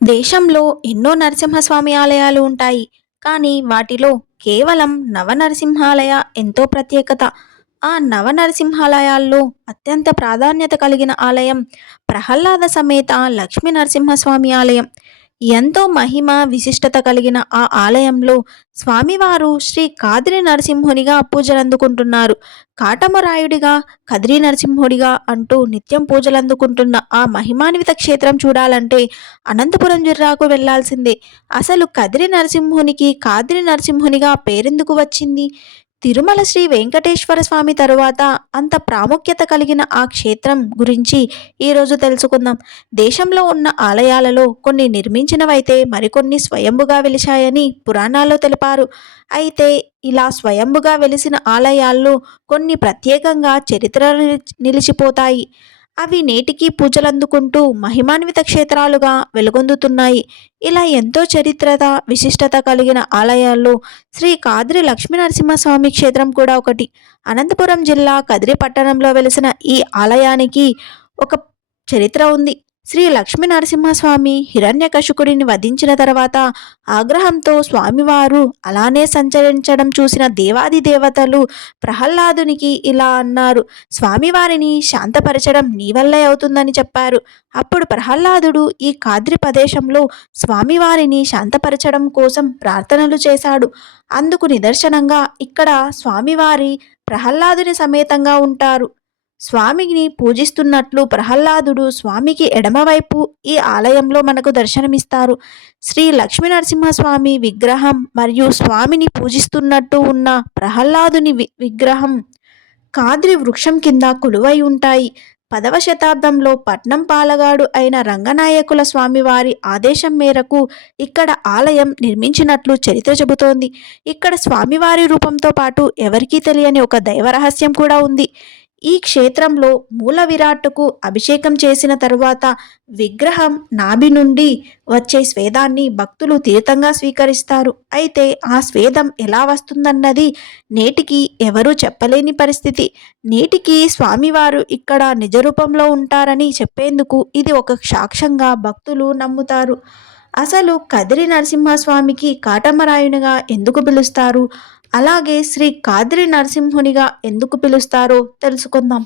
దేశంలో ఎన్నో నరసింహస్వామి ఆలయాలు ఉంటాయి. కానీ వాటిలో కేవలం నవనరసింహాలయ ఎంతో ప్రత్యేకత. ఆ నవనరసింహాలయాల్లో అత్యంత ప్రాధాన్యత కలిగిన ఆలయం ప్రహ్లాద సమేత లక్ష్మీ నరసింహస్వామి ఆలయం. ఎంతో మహిమ విశిష్టత కలిగిన ఆ ఆలయంలో స్వామివారు శ్రీ కాద్రి నరసింహునిగా పూజలందుకుంటున్నారు. కాటమరాయుడిగా, కద్రి నరసింహుడిగా అంటూ నిత్యం పూజలందుకుంటున్న ఆ మహిమాన్విత క్షేత్రం చూడాలంటే అనంతపురం జిల్లాకు వెళ్లాల్సిందే. అసలు కదిరి నరసింహునికి కాద్రి నరసింహునిగా పేరెందుకు వచ్చింది? తిరుమల శ్రీ వెంకటేశ్వర స్వామి తరువాత అంత ప్రాముఖ్యత కలిగిన ఆ క్షేత్రం గురించి ఈరోజు తెలుసుకుందాం. దేశంలో ఉన్న ఆలయాలలో కొన్ని నిర్మించినవైతే మరికొన్ని స్వయంభుగా వెలిశాయని పురాణాల్లో తెలిపారు. అయితే ఇలా స్వయంభుగా వెలిసిన ఆలయాల్లో కొన్ని ప్రత్యేకంగా చరిత్రలో నిలిచిపోతాయి. అవి నేటికీ పూజలందుకుంటూ మహిమాన్విత క్షేత్రాలుగా వెలుగొందుతున్నాయి. ఇలా ఎంతో చరిత్రత విశిష్టత కలిగిన ఆలయాల్లో శ్రీ కాద్రి లక్ష్మీనరసింహస్వామి క్షేత్రం కూడా ఒకటి. అనంతపురం జిల్లా కదిరి పట్టణంలో వెలిసిన ఈ ఆలయానికి ఒక చరిత్ర ఉంది. శ్రీ లక్ష్మీ నరసింహస్వామి హిరణ్యకశిపుడిని వధించిన తర్వాత ఆగ్రహంతో స్వామివారు అలానే సంచరించడం చూసిన దేవాది దేవతలు ప్రహ్లాదునికి ఇలా అన్నారు: స్వామివారిని శాంతపరచడం నీ వల్లే అవుతుందని చెప్పారు. అప్పుడు ప్రహ్లాదుడు ఈ కాద్రి ప్రదేశంలో స్వామివారిని శాంతపరచడం కోసం ప్రార్థనలు చేశాడు. అందుకు నిదర్శనంగా ఇక్కడ స్వామివారి ప్రహ్లాదుని సమేతంగా ఉంటారు. స్వామిని పూజిస్తున్నట్లు ప్రహ్లాదుడు స్వామికి ఎడమవైపు ఈ ఆలయంలో మనకు దర్శనమిస్తారు. శ్రీ లక్ష్మీ నరసింహస్వామి విగ్రహం మరియు స్వామిని పూజిస్తున్నట్టు ఉన్న ప్రహ్లాదుని విగ్రహం కాద్రి వృక్షం కింద కొలువై ఉంటాయి. 10వ శతాబ్దంలో పట్నం పాలగాడు అయిన రంగనాయకుల స్వామివారి ఆదేశం మేరకు ఇక్కడ ఆలయం నిర్మించినట్లు చరిత్ర చెబుతోంది. ఇక్కడ స్వామివారి రూపంతో పాటు ఎవరికీ తెలియని ఒక దైవ రహస్యం కూడా ఉంది. ఈ క్షేత్రంలో మూల విరాట్టుకు అభిషేకం చేసిన తరువాత విగ్రహం నాభి నుండి వచ్చే స్వేదాన్ని భక్తులు తీర్థంగా స్వీకరిస్తారు. అయితే ఆ స్వేదం ఎలా వస్తుందన్నది నేటికి ఎవరూ చెప్పలేని పరిస్థితి. నేటికి స్వామివారు ఇక్కడ నిజ రూపంలో ఉంటారని చెప్పేందుకు ఇది ఒక సాక్ష్యంగా భక్తులు నమ్ముతారు. అసలు కదిరి నరసింహస్వామికి కాటమరాయునిగా ఎందుకు పిలుస్తారు? అలాగే శ్రీ కాద్రి నరసింహునిగా ఎందుకు పిలుస్తారో తెలుసుకుందాం.